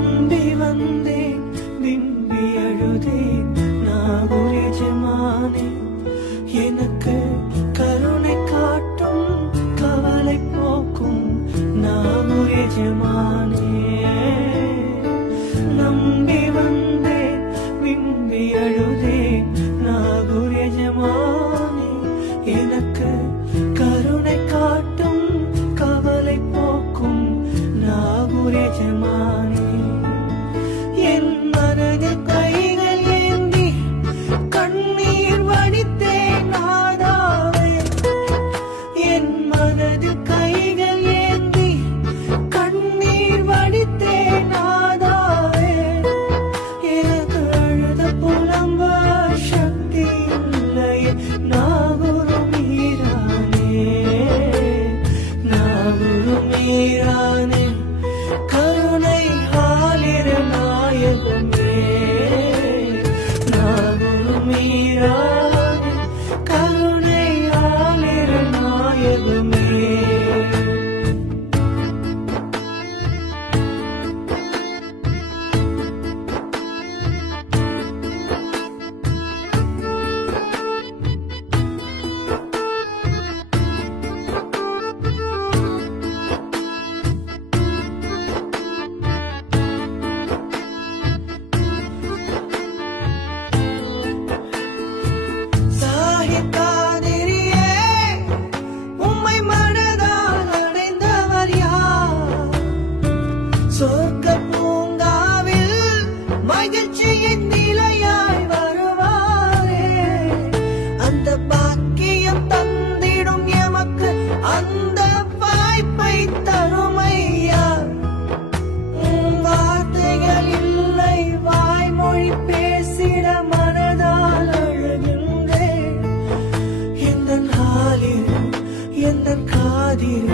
நம்பி வந்தேன் விம்பி அழுதேன் நாகூர் எஜமானே எனக்கு கருணை காட்டும் கவலை போக்கும் நாகூர் எஜமானே நம்பி வந்தேன் விம்பி அழுதேன் நாகூர் எஜமானே எனக்கு கருணை காட்டும் கவலை போக்கும் நாகூர் எஜமானே என் மனதில் கைகள் ஏந்தி கண்ணீர் வடித்தேன் நாதாவே என் மனதில் கைகள் ஏந்தி கண்ணீர் வடித்தேன் நாதாவே எனக்கு அழுத புலம்ப சக்தி இல்லையே நாகூர் மீரானே நாகூர் மீரானே கருணை ஆலிர நாயகமே நாகூர் மீரானே கருணை ஆலிர நாயகமே சாஹித்தாதிரியே உம்மை மனதால் அடைந்தவர் யார் சொர்க்க பூங்காவில் மகிழ்ச்சியின் நிலையாய் வருவாரே அந்த பாக்கியம் தந்திடும் எமக்கு அந்த வாய்ப்பை தருமையா வார்த்தைகள் இல்லை வாய்மொழி பேசிட மனதால் அழுகின்றேன் எந்தன் காதில்